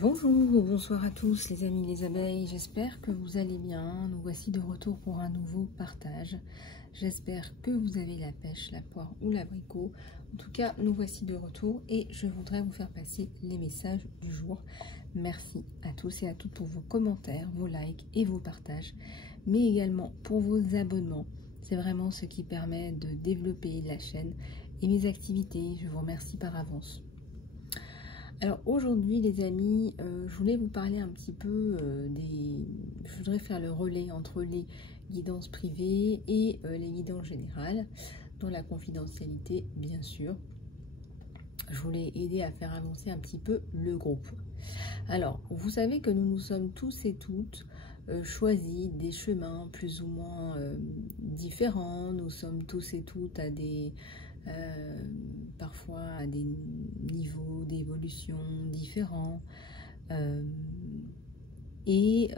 Bonjour ou bonsoir à tous les amis les abeilles, j'espère que vous allez bien. Nous voici de retour pour un nouveau partage. J'espère que vous avez la pêche, la poire ou l'abricot. En tout cas, nous voici de retour et je voudrais vous faire passer les messages du jour. Merci à tous et à toutes pour vos commentaires, vos likes et vos partages, mais également pour vos abonnements. C'est vraiment ce qui permet de développer la chaîne et mes activités. Je vous remercie par avance. Alors aujourd'hui les amis, je voulais vous parler un petit peu je voudrais faire le relais entre les guidances privées et les guidances générales, dans la confidentialité bien sûr. Je voulais aider à faire avancer un petit peu le groupe. Alors vous savez que nous nous sommes tous et toutes choisis des chemins plus ou moins différents. Nous sommes tous et toutes à des... parfois à des niveaux d'évolution différents et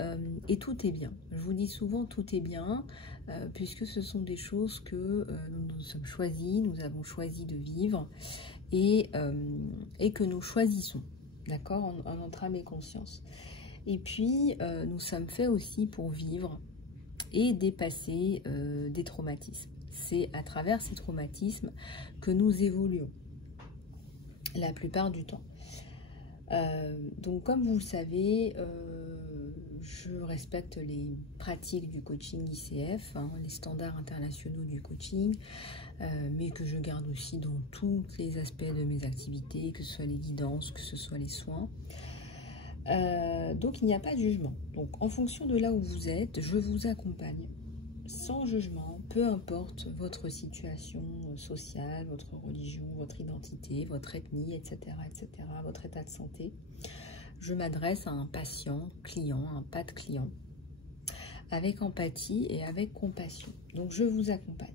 tout est bien. Je vous dis souvent tout est bien puisque ce sont des choses que nous nous sommes choisis, nous avons choisi de vivre et que nous choisissons, d'accord, en notre âme et conscience. Et puis nous sommes faits aussi pour vivre et dépasser des traumatismes. C'est à travers ces traumatismes que nous évoluons la plupart du temps. Donc comme vous le savez, je respecte les pratiques du coaching ICF, hein, les standards internationaux du coaching, mais que je garde aussi dans tous les aspects de mes activités, que ce soit les guidances, que ce soit les soins. Donc il n'y a pas de jugement. Donc en fonction de là où vous êtes, je vous accompagne sans jugement, peu importe votre situation sociale, votre religion, votre identité, votre ethnie, etc., votre état de santé. Je m'adresse à un patient, client, un pas de client, avec empathie et avec compassion. Donc je vous accompagne.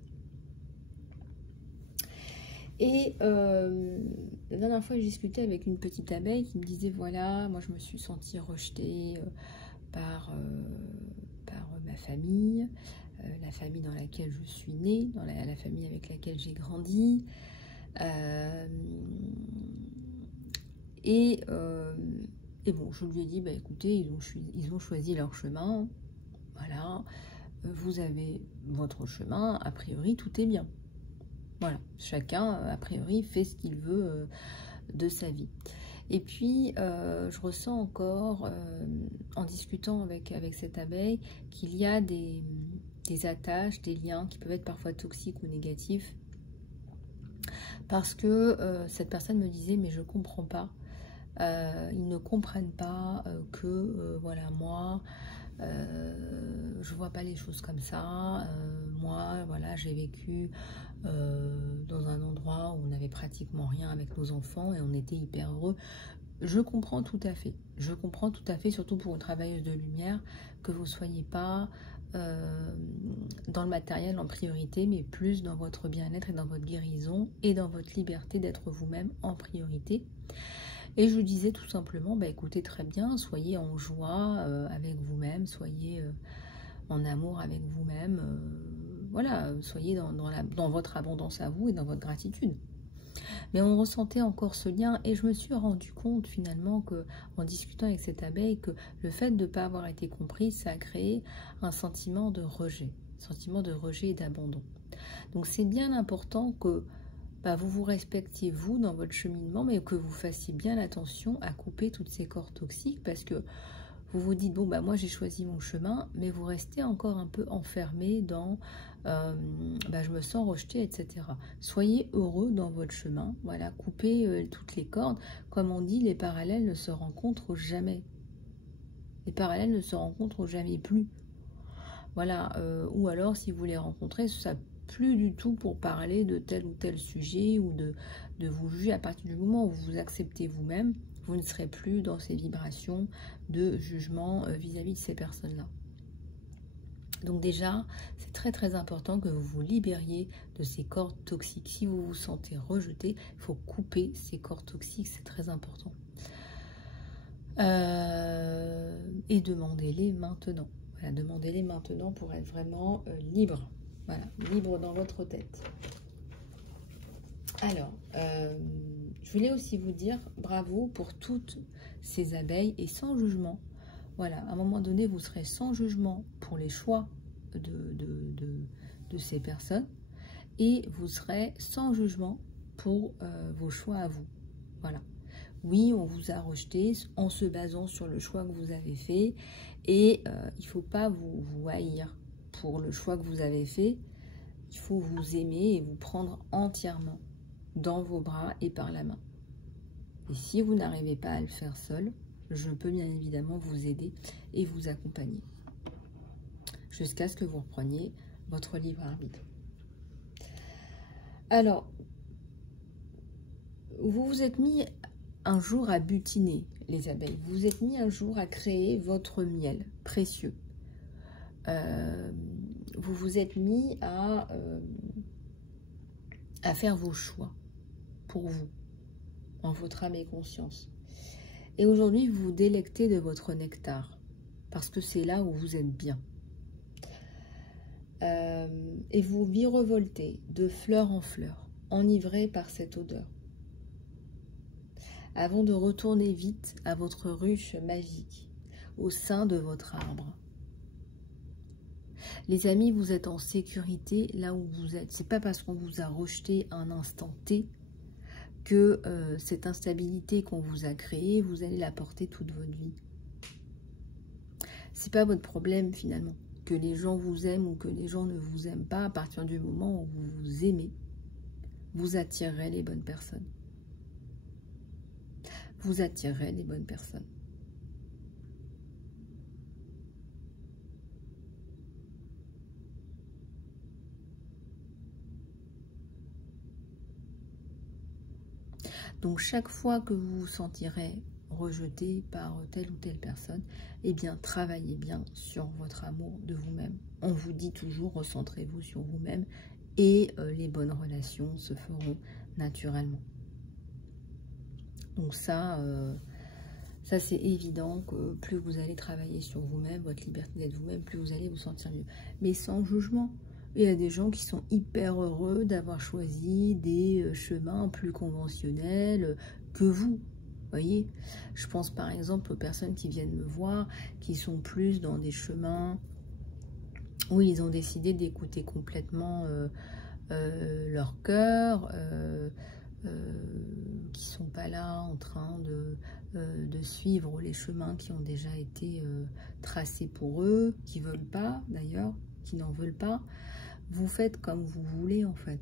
Et la dernière fois, je discutais avec une petite abeille qui me disait, voilà, moi je me suis sentie rejetée par ma famille, la famille dans laquelle je suis née, dans la famille avec laquelle j'ai grandi. Et bon, je lui ai dit, bah, écoutez, ils ont choisi leur chemin, voilà, vous avez votre chemin, a priori tout est bien. Voilà, chacun, a priori, fait ce qu'il veut de sa vie. Et puis, je ressens encore, en discutant avec cette abeille, qu'il y a des attaches, des liens qui peuvent être parfois toxiques ou négatifs. Parce que cette personne me disait, mais je ne comprends pas. Ils ne comprennent pas que, voilà, moi... je vois pas les choses comme ça. Moi, voilà, j'ai vécu dans un endroit où on n'avait pratiquement rien avec nos enfants et on était hyper heureux. Je comprends tout à fait. Je comprends tout à fait, surtout pour une travailleuse de lumière, que vous ne soyez pas dans le matériel en priorité, mais plus dans votre bien-être et dans votre guérison et dans votre liberté d'être vous-même en priorité. Et je disais tout simplement, bah, écoutez, très bien, soyez en joie avec vous-même, soyez en amour avec vous-même, voilà, soyez dans votre abondance à vous et dans votre gratitude. Mais on ressentait encore ce lien et je me suis rendu compte finalement que, en discutant avec cette abeille, que le fait de ne pas avoir été compris, ça a créé un sentiment de rejet et d'abandon. Donc c'est bien important que vous vous respectiez vous dans votre cheminement, mais que vous fassiez bien attention à couper toutes ces cordes toxiques, parce que vous vous dites, bon, moi j'ai choisi mon chemin, mais vous restez encore un peu enfermé dans je me sens rejeté, etc. Soyez heureux dans votre chemin, voilà, coupez toutes les cordes. Comme on dit, les parallèles ne se rencontrent jamais. Les parallèles ne se rencontrent jamais plus. Voilà, ou alors si vous les rencontrez, ça plus du tout pour parler de tel ou tel sujet ou de vous juger. À partir du moment où vous acceptez vous-même, vous ne serez plus dans ces vibrations de jugement vis-à-vis de ces personnes-là. Donc déjà, c'est très très important que vous vous libériez de ces cordes toxiques. Si vous vous sentez rejeté, il faut couper ces cordes toxiques, c'est très important. Et demandez-les maintenant. Voilà, demandez-les maintenant pour être vraiment libre. Voilà, libre dans votre tête. Alors, Je voulais aussi vous dire bravo pour toutes ces abeilles et sans jugement. Voilà, à un moment donné, vous serez sans jugement pour les choix de ces personnes et vous serez sans jugement pour vos choix à vous. Voilà. Oui, on vous a rejeté en se basant sur le choix que vous avez fait et il ne faut pas vous haïr pour le choix que vous avez fait. Il faut vous aimer et vous prendre entièrement dans vos bras et par la main. Et si vous n'arrivez pas à le faire seul, je peux bien évidemment vous aider et vous accompagner jusqu'à ce que vous repreniez votre libre arbitre. Alors, vous vous êtes mis un jour à butiner, les abeilles. Vous vous êtes mis un jour à créer votre miel précieux. Vous vous êtes mis à faire vos choix pour vous, en votre âme et conscience. Et aujourd'hui, vous vous délectez de votre nectar, parce que c'est là où vous êtes bien. Et vous virevoltez de fleur en fleur, enivré par cette odeur, avant de retourner vite à votre ruche magique, au sein de votre arbre. Les amis, vous êtes en sécurité là où vous êtes. C'est pas parce qu'on vous a rejeté un instant T que cette instabilité qu'on vous a créée, vous allez la porter toute votre vie. C'est pas votre problème finalement. Que les gens vous aiment ou que les gens ne vous aiment pas, à partir du moment où vous vous aimez, vous attirerez les bonnes personnes. Vous attirerez les bonnes personnes. Donc chaque fois que vous vous sentirez rejeté par telle ou telle personne, eh bien travaillez bien sur votre amour de vous-même. On vous dit toujours, recentrez-vous sur vous-même et les bonnes relations se feront naturellement. Donc ça c'est évident que plus vous allez travailler sur vous-même, votre liberté d'être vous-même, plus vous allez vous sentir mieux. Mais sans jugement. Il y a des gens qui sont hyper heureux d'avoir choisi des chemins plus conventionnels que vous. Voyez, je pense par exemple aux personnes qui viennent me voir, qui sont plus dans des chemins où ils ont décidé d'écouter complètement leur cœur, qui sont pas là en train de suivre les chemins qui ont déjà été tracés pour eux, qui veulent pas d'ailleurs, qui n'en veulent pas. Vous faites comme vous voulez en fait.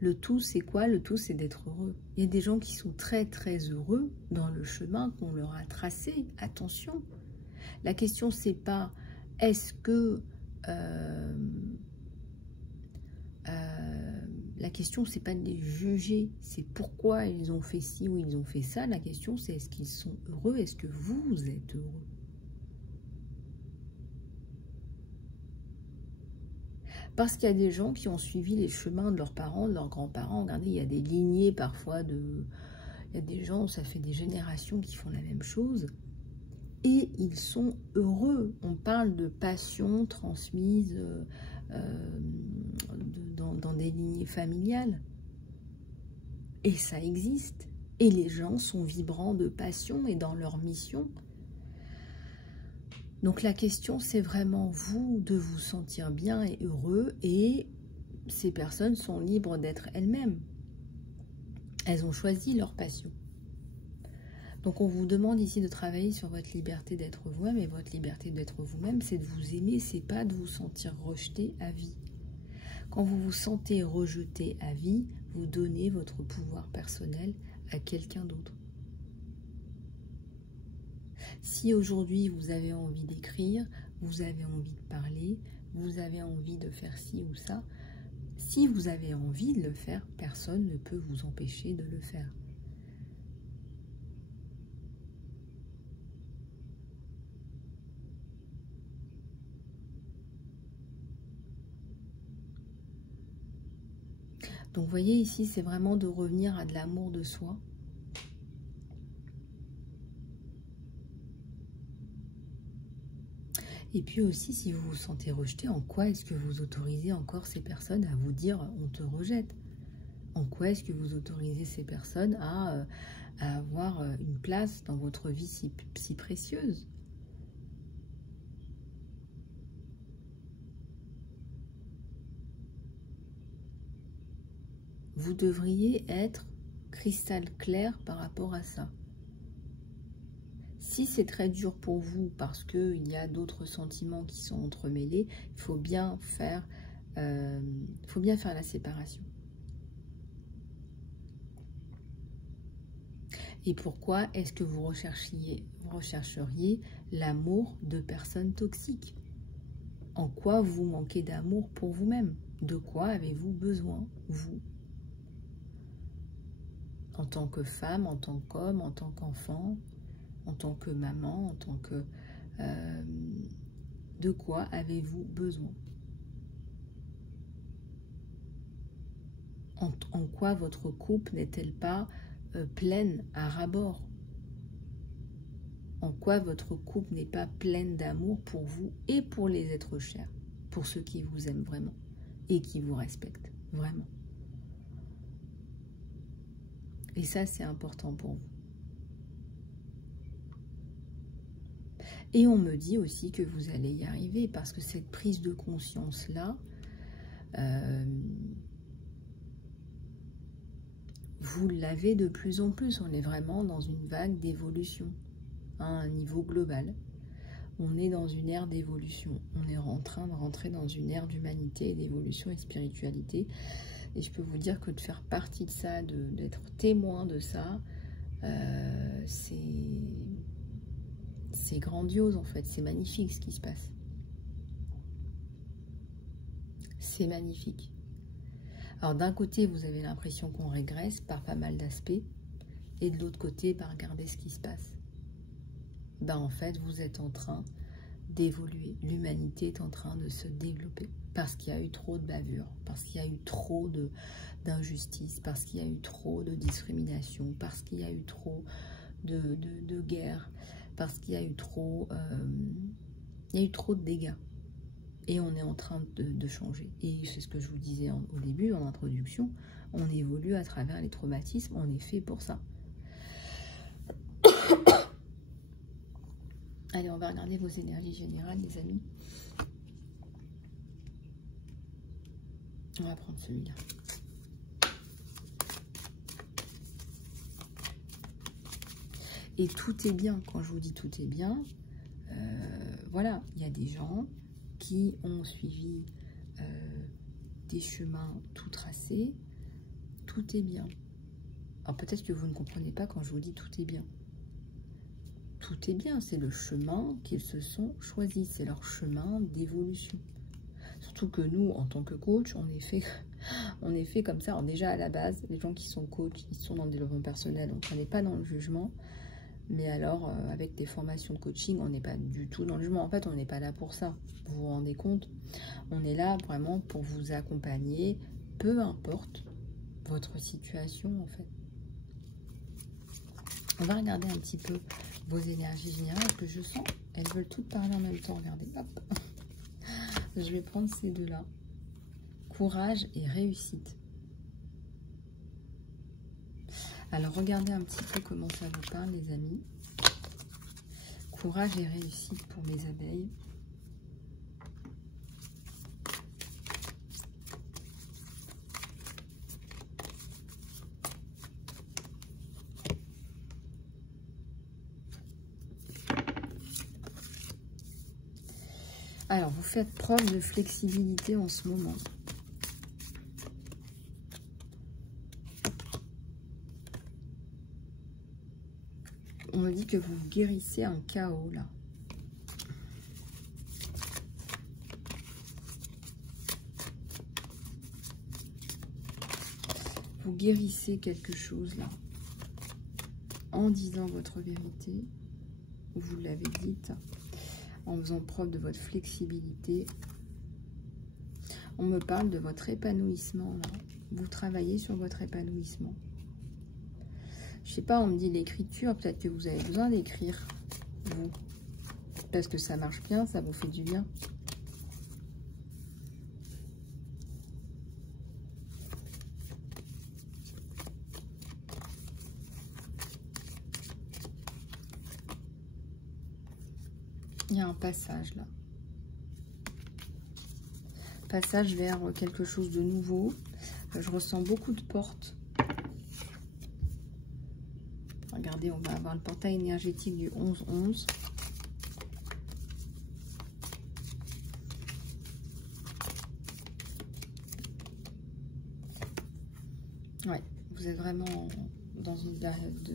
Le tout c'est quoi? Le tout c'est d'être heureux. Il y a des gens qui sont très très heureux dans le chemin qu'on leur a tracé. Attention, la question c'est pas est-ce que la question c'est pas de les juger, c'est pourquoi ils ont fait ci ou ils ont fait ça. La question c'est est-ce qu'ils sont heureux? Est-ce que vous êtes heureux? Parce qu'il y a des gens qui ont suivi les chemins de leurs parents, de leurs grands-parents. Regardez, il y a des lignées parfois de... Il y a des gens, ça fait des générations qui font la même chose. Et ils sont heureux. On parle de passion transmise dans des lignées familiales. Et ça existe. Et les gens sont vibrants de passion et dans leur mission. Donc la question, c'est vraiment vous de vous sentir bien et heureux, et ces personnes sont libres d'être elles-mêmes. Elles ont choisi leur passion. Donc on vous demande ici de travailler sur votre liberté d'être vous-même, et votre liberté d'être vous-même, c'est de vous aimer, c'est pas de vous sentir rejeté à vie. Quand vous vous sentez rejeté à vie, vous donnez votre pouvoir personnel à quelqu'un d'autre. Si aujourd'hui vous avez envie d'écrire, vous avez envie de parler, vous avez envie de faire ci ou ça, si vous avez envie de le faire, personne ne peut vous empêcher de le faire. Donc vous voyez ici, c'est vraiment de revenir à de l'amour de soi. Et puis aussi, si vous vous sentez rejeté, en quoi est-ce que vous autorisez encore ces personnes à vous dire « on te rejette » En quoi est-ce que vous autorisez ces personnes à avoir une place dans votre vie si précieuse? Vous devriez être cristal clair par rapport à ça. Si c'est très dur pour vous parce qu'il y a d'autres sentiments qui sont entremêlés, il faut bien faire la séparation. Et pourquoi est-ce que vous rechercheriez l'amour de personnes toxiques? En quoi vous manquez d'amour pour vous-même? De quoi avez-vous besoin, vous? En tant que femme, en tant qu'homme, en tant qu'enfant, en tant que maman, en tant que... de quoi avez-vous besoin? En quoi votre couple n'est-elle pas pleine à ras-bord? En quoi votre couple n'est pas pleine d'amour pour vous et pour les êtres chers, pour ceux qui vous aiment vraiment et qui vous respectent vraiment? Et ça, c'est important pour vous. Et on me dit aussi que vous allez y arriver parce que cette prise de conscience-là, vous l'avez de plus en plus. On est vraiment dans une vague d'évolution à un niveau global. On est dans une ère d'évolution. On est en train de rentrer dans une ère d'humanité, d'évolution et de spiritualité. Et je peux vous dire que de faire partie de ça, d'être témoin de ça, c'est grandiose en fait. C'est magnifique ce qui se passe. C'est magnifique. Alors d'un côté, vous avez l'impression qu'on régresse par pas mal d'aspects. Et de l'autre côté, regardez ce qui se passe. En fait, vous êtes en train d'évoluer. L'humanité est en train de se développer. Parce qu'il y a eu trop de bavures, parce qu'il y a eu trop d'injustice, parce qu'il y a eu trop de discrimination, parce qu'il y a eu trop de guerres, parce qu'il y a eu trop de dégâts. Et on est en train de changer. Et c'est ce que je vous disais au début, en introduction, on évolue à travers les traumatismes, on est fait pour ça. Allez, on va regarder vos énergies générales, les amis. On va prendre celui-là. Et tout est bien. Quand je vous dis tout est bien, voilà, il y a des gens qui ont suivi des chemins tout tracés. Tout est bien. Alors peut-être que vous ne comprenez pas quand je vous dis tout est bien. Tout est bien, c'est le chemin qu'ils se sont choisis. C'est leur chemin d'évolution. Surtout que nous, en tant que coach, on est fait comme ça. Alors déjà, à la base, les gens qui sont coachs, ils sont dans le développement personnel. Donc, on n'est pas dans le jugement. Mais alors, avec des formations de coaching, on n'est pas du tout dans le jugement. En fait, on n'est pas là pour ça. Vous vous rendez compte? On est là vraiment pour vous accompagner, peu importe votre situation, en fait. On va regarder un petit peu vos énergies générales que je sens. Elles veulent toutes parler en même temps. Regardez, hop. Je vais prendre ces deux-là. Courage et réussite. Alors, regardez un petit peu comment ça vous parle, les amis. Courage et réussite pour mes abeilles. Alors, vous faites preuve de flexibilité en ce moment. On me dit que vous guérissez un chaos, là. Vous guérissez quelque chose, là. En disant votre vérité. Vous l'avez dite. En faisant preuve de votre flexibilité. On me parle de votre épanouissement, là. Vous travaillez sur votre épanouissement. Je sais pas, on me dit l'écriture, peut-être que vous avez besoin d'écrire, vous. Parce que ça marche bien, ça vous fait du bien. Il y a un passage là. Passage vers quelque chose de nouveau. Je ressens beaucoup de portes. Regardez, on va avoir le portail énergétique du 11-11. Ouais, vous êtes vraiment dans une période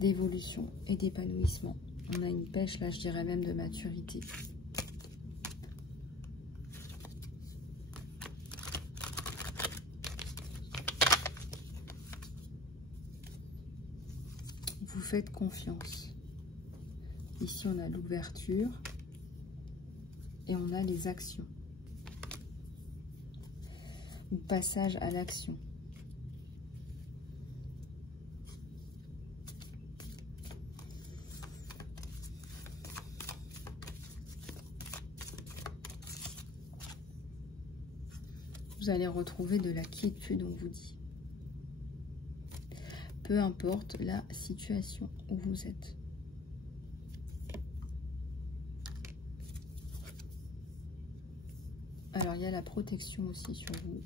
d'évolution et d'épanouissement. On a une pêche, là, je dirais même de maturité. Vous faites confiance. Ici, on a l'ouverture et on a les actions. Le passage à l'action. Vous allez retrouver de la quiétude, on vous dit. Peu importe la situation où vous êtes. Alors, il y a la protection aussi sur vous.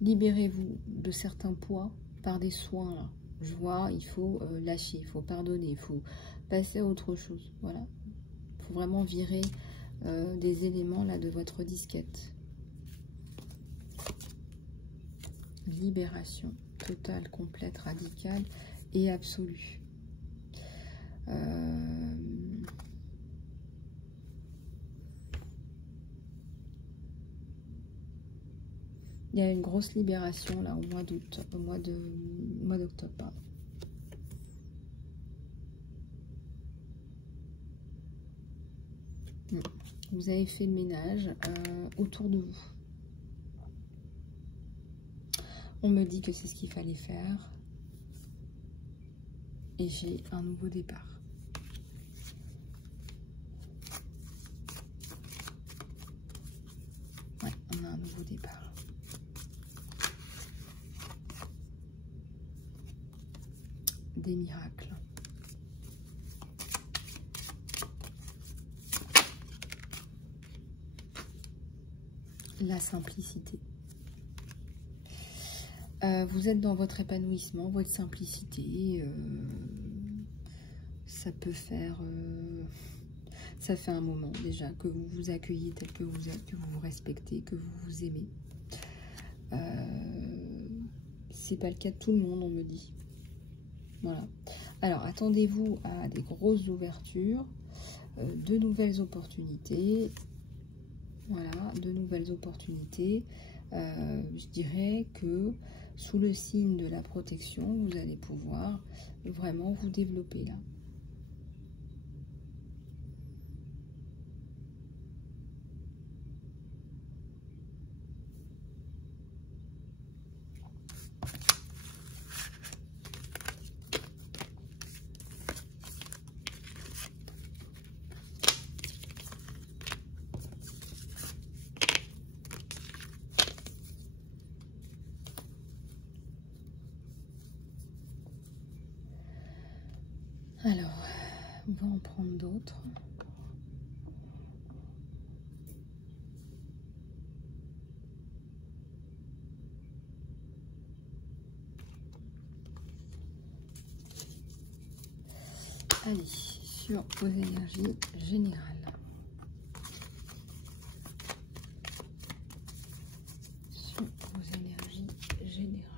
Libérez-vous de certains poids par des soins, là. Je vois, il faut lâcher, il faut pardonner, il faut passer à autre chose. Voilà. Il faut vraiment virer des éléments là de votre disquette. Libération totale, complète, radicale et absolue. Il y a une grosse libération là au mois d'août, au mois d'octobre. Vous avez fait le ménage autour de vous. On me dit que c'est ce qu'il fallait faire. Et j'ai un nouveau départ. Ouais, on a un nouveau départ. Des miracles. La simplicité. Vous êtes dans votre épanouissement, votre simplicité. Ça peut faire... ça fait un moment déjà que vous vous accueillez tel que vous êtes, que vous vous respectez, que vous vous aimez. C'est pas le cas de tout le monde, on me dit. Voilà. Alors, attendez-vous à des grosses ouvertures, de nouvelles opportunités. Voilà, de nouvelles opportunités. Je dirais que sous le signe de la protection, vous allez pouvoir vraiment vous développer là. Alors, on va en prendre d'autres. Allez, sur vos énergies générales. Sur vos énergies générales.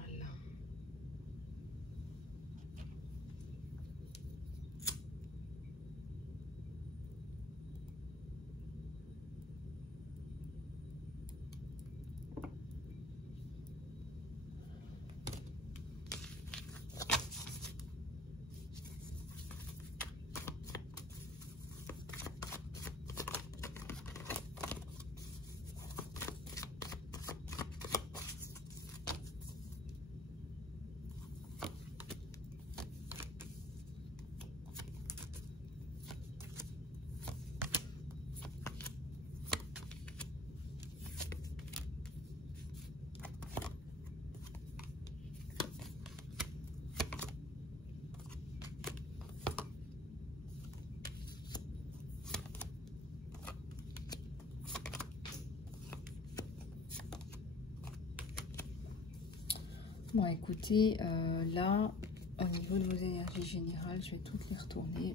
Bon, écoutez, là, au niveau de vos énergies générales, je vais toutes les retourner.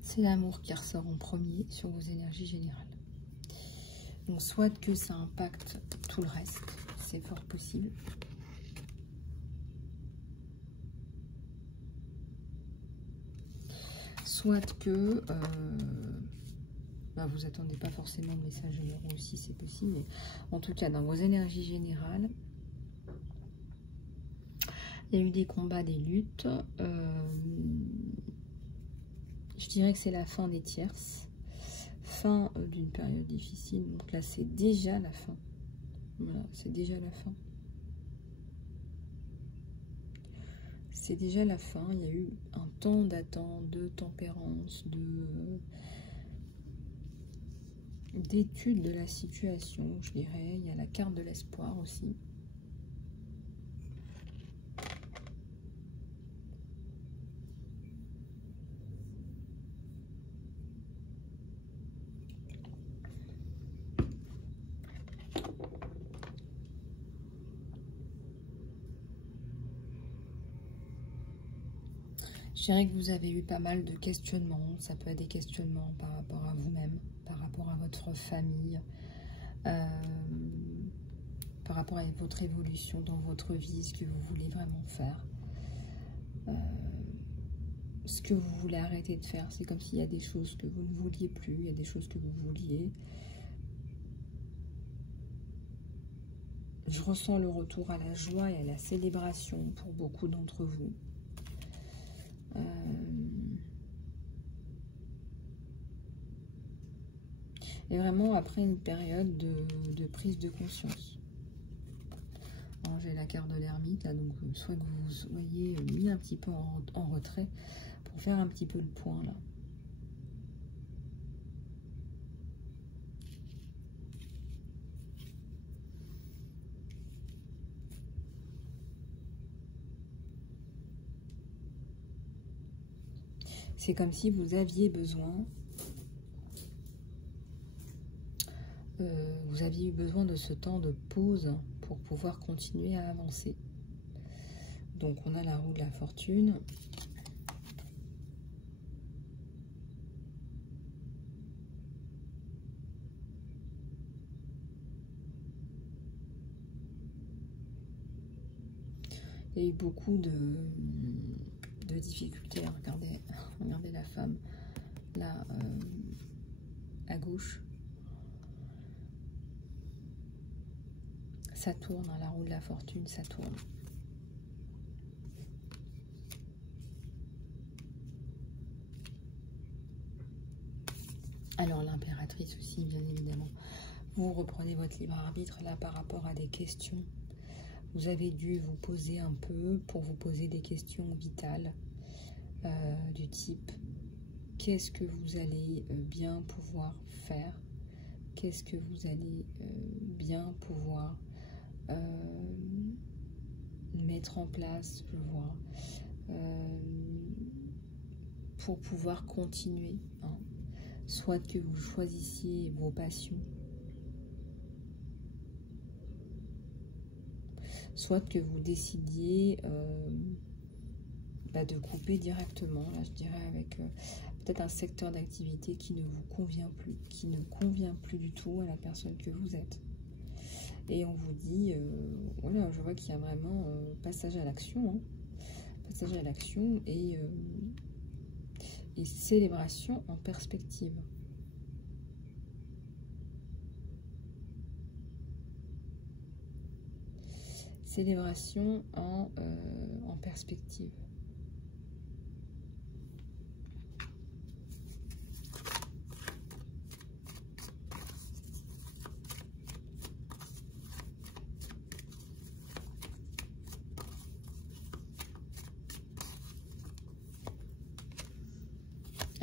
C'est l'amour qui ressort en premier sur vos énergies générales. Donc, soit que ça impacte tout le reste, c'est fort possible. Soit que vous attendez pas forcément de messages généraux aussi, c'est possible. Mais en tout cas, dans vos énergies générales, il y a eu des combats, des luttes. Je dirais que c'est la fin des tierces. Fin d'une période difficile. Donc là, c'est déjà la fin. Voilà, c'est déjà la fin. C'est déjà la fin. Il y a eu un temps d'attente, de tempérance, d'étude de la situation, je dirais. Il y a la carte de l'espoir aussi. Je dirais que vous avez eu pas mal de questionnements. Ça peut être des questionnements par rapport à vous-même, par rapport à votre famille, par rapport à votre évolution dans votre vie, ce que vous voulez vraiment faire, ce que vous voulez arrêter de faire. C'est comme s'il y a des choses que vous ne vouliez plus, il y a des choses que vous vouliez. Je ressens le retour à la joie et à la célébration pour beaucoup d'entre vous. Et vraiment après une période de prise de conscience. J'ai la carte de l'ermite là, donc soit que vous soyez mis un petit peu en retrait pour faire un petit peu le point là. C'est comme si vous aviez besoin, eu besoin de ce temps de pause pour pouvoir continuer à avancer. Donc on a la roue de la fortune. Il y a eu beaucoup de difficultés. Regardez la femme là à gauche. Ça tourne, hein, la roue de la fortune, ça tourne. Alors l'impératrice aussi, bien évidemment. Vous reprenez votre libre arbitre là par rapport à des questions. Vous avez dû vous poser un peu pour vous poser des questions vitales du type qu'est-ce que vous allez bien pouvoir faire? Qu'est-ce que vous allez bien pouvoir mettre en place, je vois, pour pouvoir continuer, hein. Soit que vous choisissiez vos passions, soit que vous décidiez de couper directement, là je dirais avec peut-être un secteur d'activité qui ne vous convient plus, qui ne convient plus du tout à la personne que vous êtes. Et on vous dit, voilà, je vois qu'il y a vraiment passage à l'action, hein, passage à l'action et célébration en perspective. Célébration en perspective.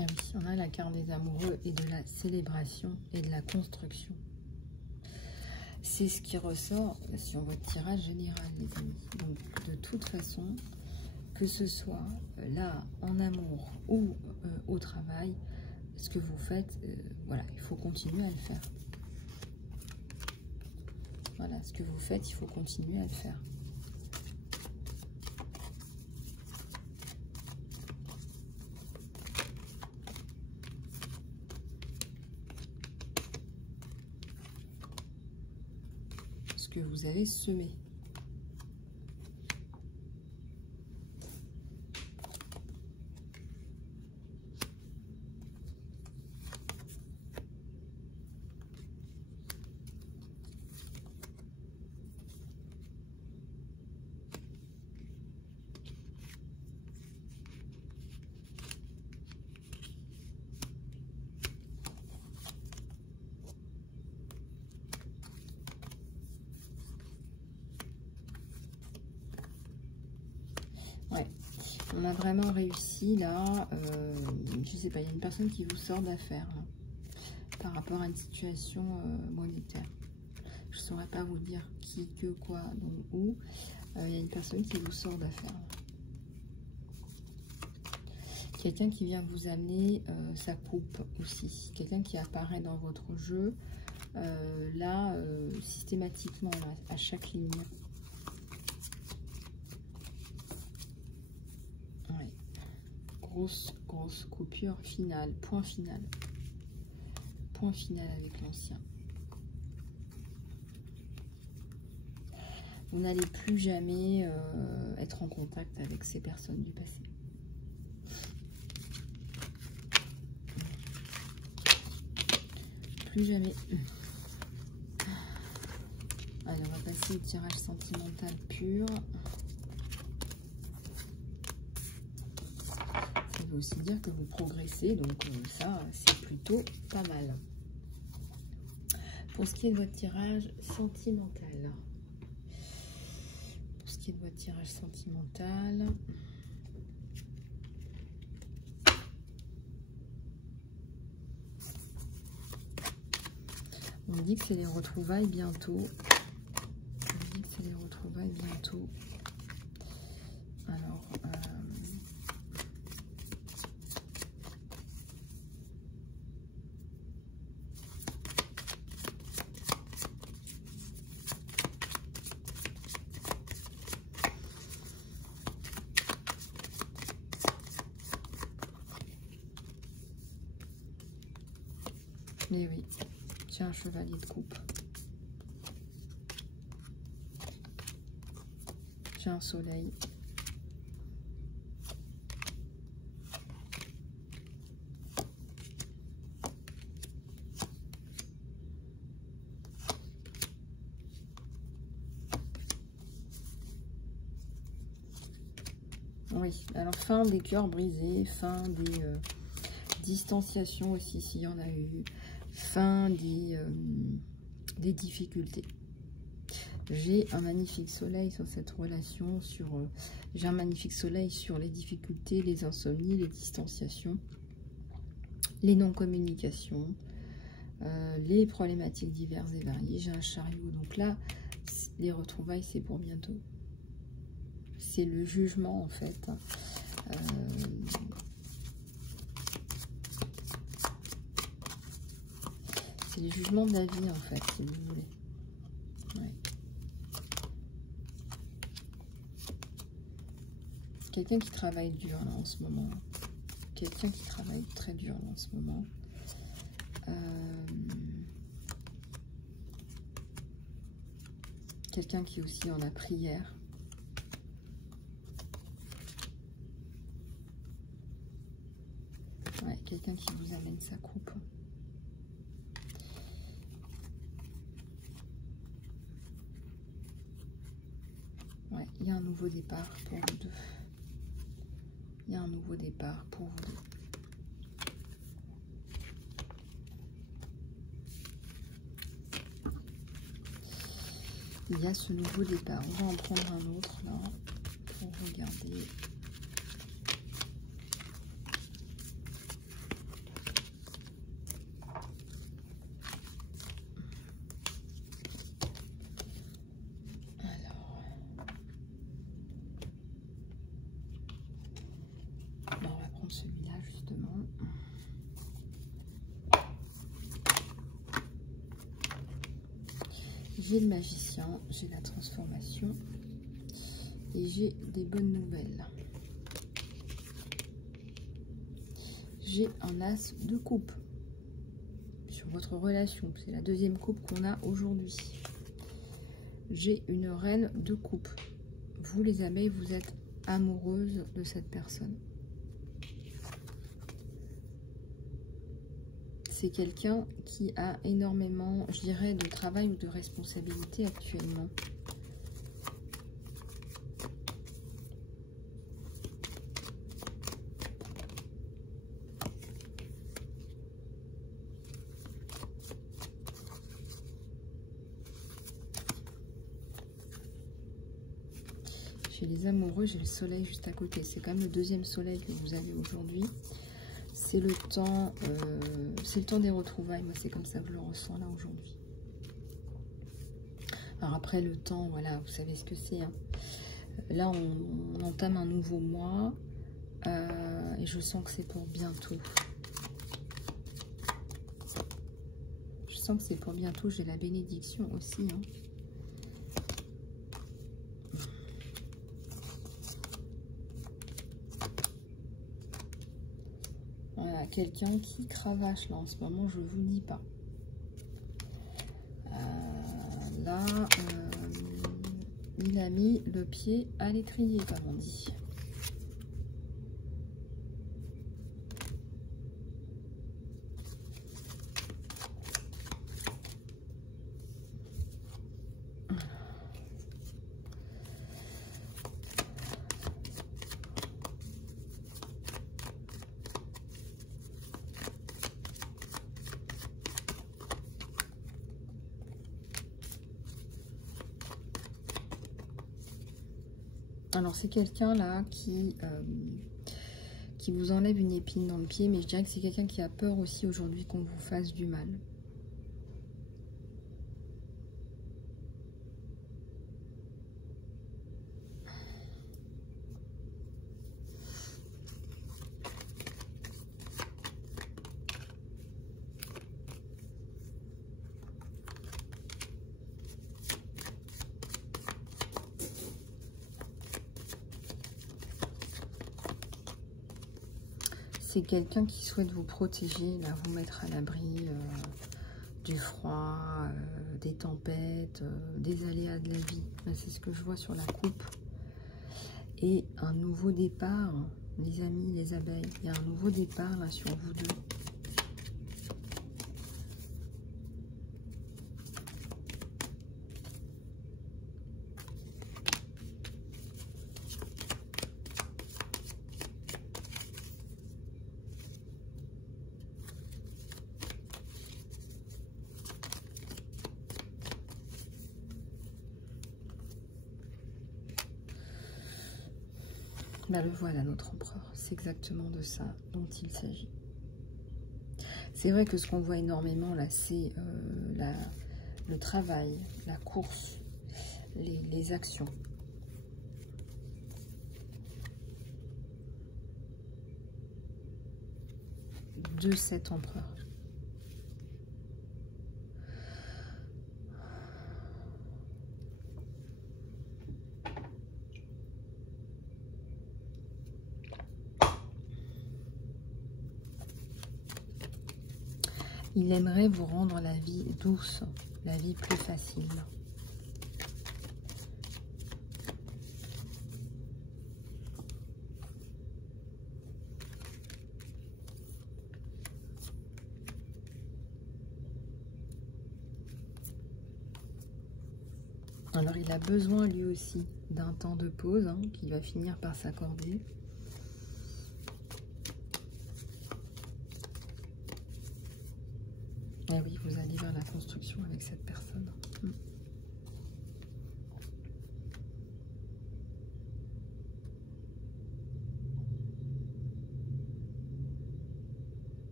Ah oui, on a la carte des amoureux et de la célébration et de la construction. C'est ce qui ressort sur votre tirage général, les amis. Donc, de toute façon, que ce soit là, en amour ou au travail, ce que vous faites, voilà, il faut continuer à le faire. Voilà, ce que vous faites, il faut continuer à le faire. Ce que vous avez semé. Ouais, on a vraiment réussi là. Je sais pas, il y a une personne qui vous sort d'affaire par rapport à une situation monétaire. Je ne saurais pas vous dire qui, que, quoi, donc où. Il y a une personne qui vous sort d'affaire. Quelqu'un qui vient vous amener sa coupe aussi. Quelqu'un qui apparaît dans votre jeu là systématiquement là, à chaque ligne. Ouais. Grosse coupure finale, point final. Point final avec l'ancien. Vous n'allez plus jamais être en contact avec ces personnes du passé. Plus jamais. Allez, on va passer au tirage sentimental pur. Ça veut aussi dire que vous progressez, donc ça, c'est plutôt pas mal. Pour ce qui est de votre tirage sentimental. Pour ce qui est de votre tirage sentimental. On me dit que c'est les retrouvailles bientôt. On me dit que c'est les retrouvailles bientôt. Alors, mais oui. J'ai un chevalier de coupe. J'ai un soleil. Oui, alors fin des cœurs brisés, fin des distanciations aussi s'il y en a eu. Fin des difficultés. J'ai un magnifique soleil sur cette relation, j'ai un magnifique soleil sur les difficultés, les insomnies, les distanciations, les non-communications, les problématiques diverses et variées. J'ai un chariot, donc là, les retrouvailles, c'est pour bientôt. C'est le jugement, en fait. C'est les jugements de la vie, en fait, si vous voulez. Ouais. Quelqu'un qui travaille dur, là, en ce moment. Quelqu'un qui travaille très dur, là, en ce moment. Quelqu'un qui est aussi en la prière. Ouais, quelqu'un qui vous amène sa coupe. Ouais, il y a un nouveau départ pour vous deux. Il y a un nouveau départ pour vous deux. Il y a ce nouveau départ. On va en prendre un autre là pour regarder. Celui-là justement. j'ai le magicien, j'ai la transformation et j'ai des bonnes nouvelles. J'ai un as de coupe sur votre relation. C'est la deuxième coupe qu'on a aujourd'hui. J'ai une reine de coupe. Vous les abeilles, vous êtes amoureuses de cette personne. C'est quelqu'un qui a énormément, je dirais, de travail ou de responsabilité actuellement. Chez les amoureux, j'ai le soleil juste à côté. C'est quand même le deuxième soleil que vous avez aujourd'hui. C'est le temps des retrouvailles. Moi, c'est comme ça que je le ressens là aujourd'hui. Alors après, le temps, voilà, vous savez ce que c'est. Hein. Là, on entame un nouveau mois. Et je sens que c'est pour bientôt. Je sens que c'est pour bientôt. J'ai la bénédiction aussi. Hein. Voilà, quelqu'un qui cravache là en ce moment, je vous dis pas. Là, il a mis le pied à l'étrier, comme on dit. Alors, c'est quelqu'un là qui vous enlève une épine dans le pied, mais je dirais que c'est quelqu'un qui a peur aussi aujourd'hui qu'on vous fasse du mal. C'est quelqu'un qui souhaite vous protéger, là, vous mettre à l'abri du froid, des tempêtes, des aléas de la vie. C'est ce que je vois sur la coupe. Et un nouveau départ, les amis, les abeilles. Il y a un nouveau départ là sur vous deux. Ben, le voilà, notre empereur. C'est exactement de ça dont il s'agit. C'est vrai que ce qu'on voit énormément là, c'est le travail, la course, les actions. De cet empereur. Il aimerait vous rendre la vie douce, la vie plus facile. Alors il a besoin lui aussi d'un temps de pause hein, qui va finir par s'accorder. Et oui, vous allez vers la construction avec cette personne.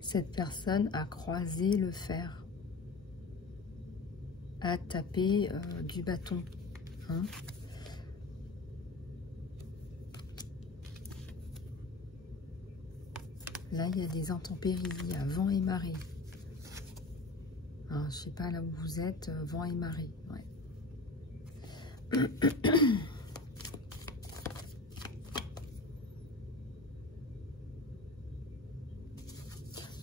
Cette personne a croisé le fer, a tapé du bâton. Hein. Là, il y a des intempéries, il y a vent et marée. Alors, je sais pas, là où vous êtes, vent et marée. Ouais.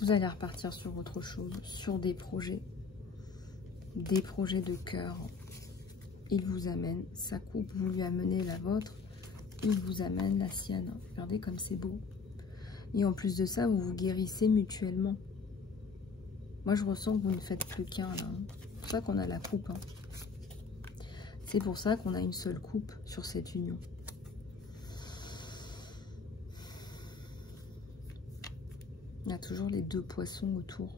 Vous allez repartir sur autre chose, sur des projets de cœur. Il vous amène sa coupe, vous lui amenez la vôtre, il vous amène la sienne. Regardez comme c'est beau. Et en plus de ça, vous vous guérissez mutuellement. Moi, je ressens que vous ne faites plus qu'un, là. C'est pour ça qu'on a la coupe. Hein. C'est pour ça qu'on a une seule coupe sur cette union. Il y a toujours les deux poissons autour.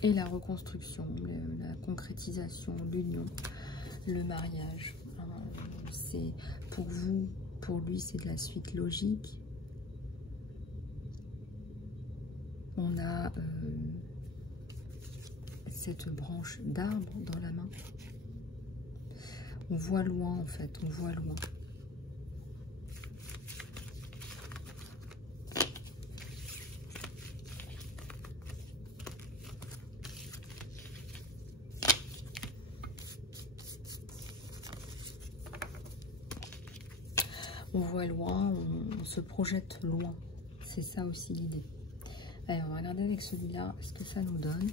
Et la reconstruction, la concrétisation, l'union, le mariage. C'est pour vous, pour lui, c'est de la suite logique. On a cette branche d'arbre dans la main. On voit loin, en fait, on voit loin. On voit loin, on se projette loin. C'est ça aussi l'idée. Allez, on va regarder avec celui-là ce que ça nous donne.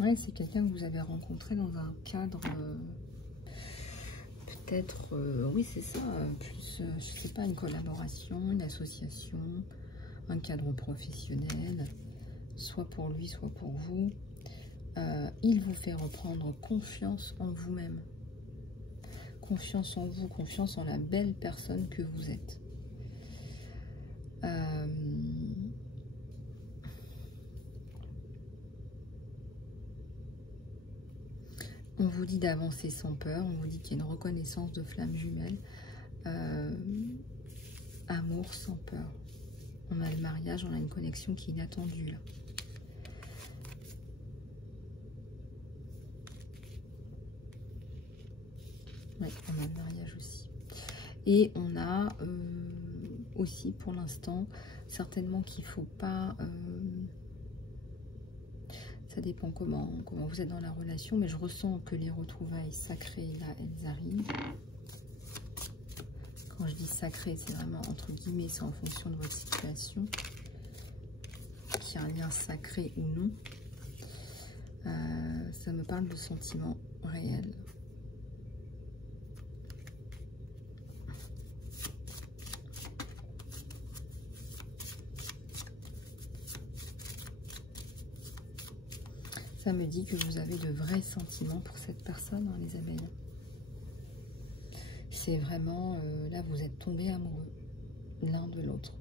Ouais, c'est quelqu'un que vous avez rencontré dans un cadre, peut-être, oui c'est ça, plus, je sais pas, une collaboration, une association, un cadre professionnel, soit pour lui, soit pour vous. Il vous fait reprendre confiance en vous-même, confiance en vous, confiance en la belle personne que vous êtes. On vous dit d'avancer sans peur, on vous dit qu'il y a une reconnaissance de flamme jumelle, amour sans peur. On a le mariage, on a une connexion qui est inattendue là. Oui, on a le mariage aussi. Et on a aussi pour l'instant, certainement qu'il ne faut pas... ça dépend comment vous êtes dans la relation, mais je ressens que les retrouvailles sacrées, là, elles arrivent. Quand je dis sacré, c'est vraiment entre guillemets, c'est en fonction de votre situation, qu'il y a un lien sacré ou non. Ça me parle de sentiments réels. Ça me dit que vous avez de vrais sentiments pour cette personne, hein, les abeilles. C'est vraiment, là, vous êtes tombés amoureux, l'un de l'autre.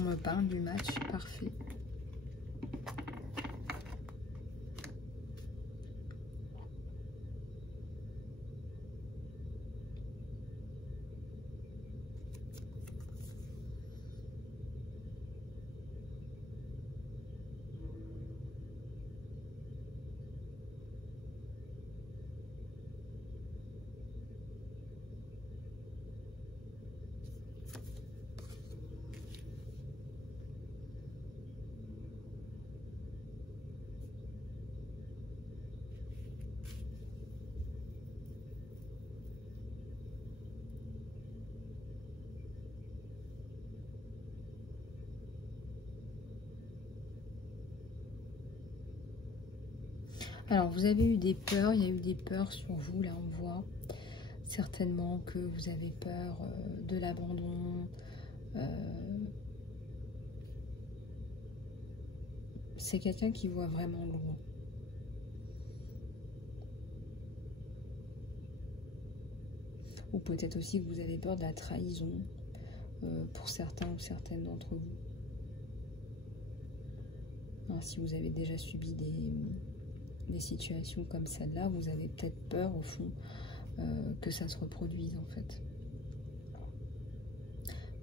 On me parle du match parfait. Alors, vous avez eu des peurs, il y a eu des peurs sur vous, là on voit certainement que vous avez peur de l'abandon, c'est quelqu'un qui voit vraiment loin. Ou peut-être aussi que vous avez peur de la trahison pour certains ou certaines d'entre vous. Alors, si vous avez déjà subi des situations comme celle-là, vous avez peut-être peur au fond que ça se reproduise en fait.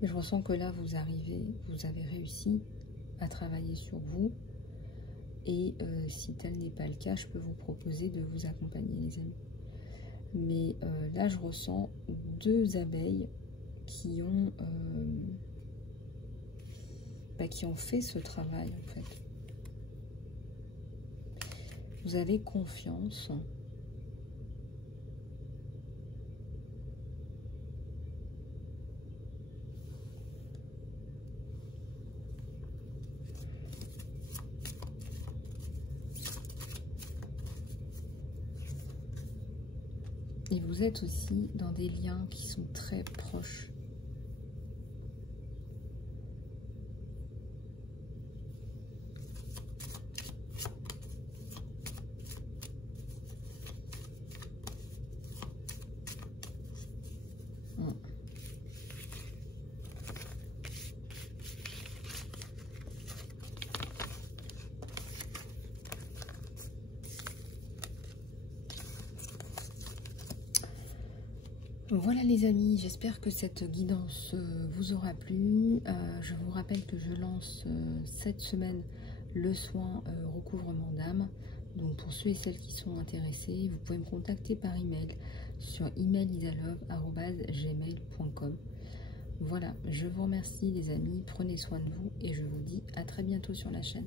Mais je ressens que là vous avez réussi à travailler sur vous. Et si tel n'est pas le cas, je peux vous proposer de vous accompagner les amis. Mais là je ressens 2 abeilles qui ont fait ce travail en fait. Vous avez confiance. Et vous êtes aussi dans des liens qui sont très proches. Voilà les amis, j'espère que cette guidance vous aura plu. Je vous rappelle que je lance cette semaine le soin recouvrement d'âme. Donc pour ceux et celles qui sont intéressés, vous pouvez me contacter par email sur emailisalove@gmail.com. Voilà, je vous remercie les amis, prenez soin de vous et je vous dis à très bientôt sur la chaîne.